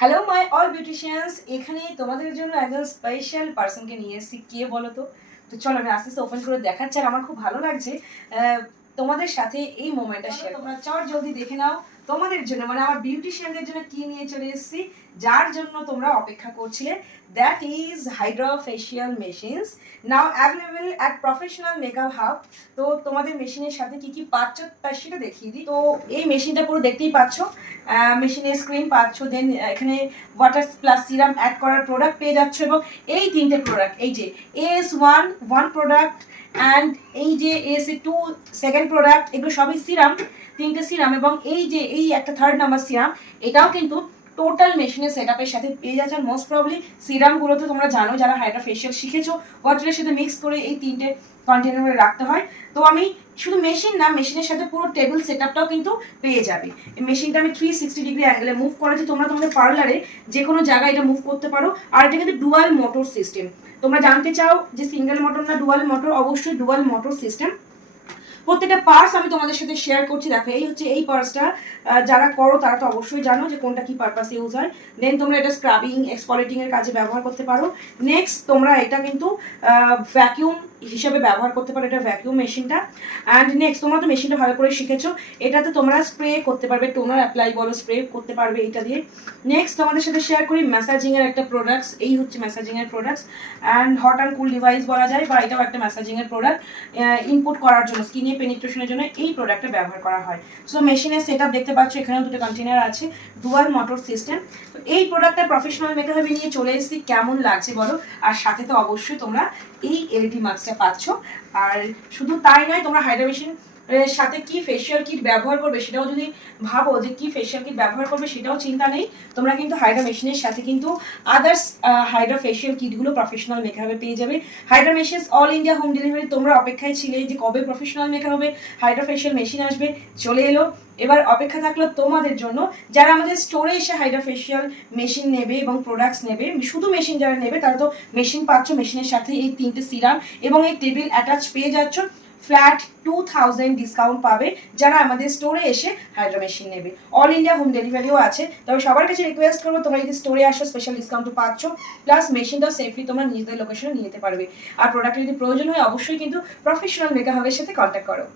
Hello my all বিউটিশিয়ানস, এখানে তোমাদের জন্য একজন স্পেশাল পার্সনকে নিয়ে এসেছি। কে বলো তো? তো চলো আমি আস্তে আস্তে ওপেন করে দেখাচ্ছি, আর আমার খুব ভালো লাগছে তোমাদের সাথে এই মোমেন্টটা শেয়ার। তোমরা চট জলদি দেখে নাও তোমাদের জন্য, মানে আমার বিউটিশিয়ানদের জন্য কি নিয়ে চলে এসেছি, যার জন্য তোমরা অপেক্ষা করছিলে। That is Hydra facial machines now available at professional makeup hub. তো তোমাদের মেশিনের সাথে কি কি পাচ্ছ তা সেটা দেখিয়ে দিই। তো এই মেশিনটা পুরো দেখতেই পাচ্ছ, মেশিনের স্ক্রিন পাচ্ছ, দেন এখানে ওয়াটার প্লাস সিরাম অ্যাড করার প্রোডাক্ট পেয়ে যাচ্ছ, এবং এই তিনটে প্রোডাক্ট, এই যে AS1 প্রোডাক্ট অ্যান্ড এই যে AS2 সেকেন্ড প্রোডাক্ট, এগুলো সবই সিরাম, তিনটে সিরাম, এবং এই যে এই একটা থার্ড নাম্বার সিরাম, এটাও কিন্তু টোটাল মেশিনের সেট আপের সাথে পেয়ে যাচ্ছে। মোস্ট প্রবলি সিরামগুলো তো তোমরা জানো, যারা হাইড্রা ফেশিয়াল শিখেছো, ওয়াটারের সাথে মিক্স করে এই তিনটে কন্টেনারে রাখতে হয়। তো আমি শুধু মেশিন না, মেশিনের সাথে পুরো টেবিল সেট আপটাও কিন্তু পেয়ে যাবে। এই মেশিনটা আমি 360 ডিগ্রি অ্যাঙ্গেলে মুভ করেছি, তোমরা তোমাদের পার্লারে যে কোনো জায়গায় এটা মুভ করতে পারো। আর এটা কিন্তু ডুয়াল মোটর সিস্টেম। তোমরা জানতে চাও যে সিঙ্গেল মোটর না ডুয়াল মোটর, অবশ্যই ডুয়াল মোটর সিস্টেম। প্রত্যেকটা পার্টস আমি তোমাদের সাথে শেয়ার করছি। দেখো এই হচ্ছে এই পার্টসটা, যারা করো তারা তো অবশ্যই জানো যে কোনটা কি পারপাসে ইউজ হয়। দেন তোমরা এটা স্ক্রাবিং এক্সফলিয়েটিং এর কাজে ব্যবহার করতে পারো। নেক্সট তোমরা এটা কিন্তু ভ্যাকিউম হিসেবে ব্যবহার করতে পারো, এটা ভ্যাকিউম মেশিনটা। অ্যান্ড নেক্সট তোমরা তো মেশিনটা ভালো করে শিখেছো, এটাতে তোমরা স্প্রে করতে পারবে, টোনার অ্যাপ্লাই বলো, স্প্রে করতে পারবে এটা দিয়ে। নেক্সট তোমাদের সাথে শেয়ার করি ম্যাসাজিং এর একটা প্রোডাক্টস। এই হচ্ছে ম্যাসাজিং এর products and hot and cool device বলা যায়, বা এটাও একটা ম্যাসাজিং এর প্রোডাক্ট। ইনপুট করার জন্য, স্কিনে পেনিট্রেশনের জন্য এই প্রোডাক্টটা ব্যবহার করা হয়। সো মেশিনের সেট আপ দেখতে পাচ্ছ, এখানেও দুটো কন্টেনার আছে, ডুয়াল মোটর সিস্টেম। তো এই প্রোডাক্টটা প্রফেশনাল মেকআপে নিয়ে চলে এসেছি, কেমন লাগছে বলো। আর সাথে তো অবশ্যই তোমরা এই এলইডি মাস্কটা পাচ্ছ। আর শুধু তাই নয়, তোমরা হাইড্রা মেশিন সাথে কি ফেশিয়াল কিট ব্যবহার করবে সেটাও যদি ভাবো যে কি ফেশিয়াল কিট ব্যবহার করবে, সেটাও চিন্তা নেই। তোমরা কিন্তু হাইড্রা মেশিনের সাথে কিন্তু আদার্স হাইড্রা ফেশিয়াল কিটগুলো প্রফেশনাল মেকআপে পেয়ে যাবে। Hydra machines all India home delivery. তোমরা অপেক্ষায় ছিলে যে কবে প্রফেশনাল মেকআপ হবে, হাইড্রা ফেশিয়াল মেশিন আসবে, চলে এলো। এবার অপেক্ষা থাকলো তোমাদের জন্য, যারা আমাদের স্টোরে এসে হাইড্রা ফেশিয়াল মেশিন নেবে এবং প্রোডাক্টস নেবে। শুধু মেশিন যারা নেবে তারা তো মেশিন পাচ্ছ, মেশিনের সাথে এই তিনটে সিরাম এবং এই টেবিল অ্যাটাচ পেয়ে যাচ্ছ। ফ্ল্যাট 2000 ডিসকাউন্ট পাবে যারা আমাদের স্টোরে এসে হাইড্রা মেশিন নেবে। অল ইন্ডিয়া হোম ডেলিভারিও আছে। তবে সবার কাছে রিকোয়েস্ট করবো, তোমরা যদি স্টোরে আসো স্পেশাল ডিসকাউন্টও পাচ্ছ, প্লাস মেশিনটাও সেফলি তোমরা নিজেদের লোকেশনে নিয়ে যেতে পারবে। আর প্রোডাক্টের যদি প্রয়োজন হয় অবশ্যই কিন্তু প্রফেশনাল মেকআপের সাথে কন্ট্যাক্ট করো।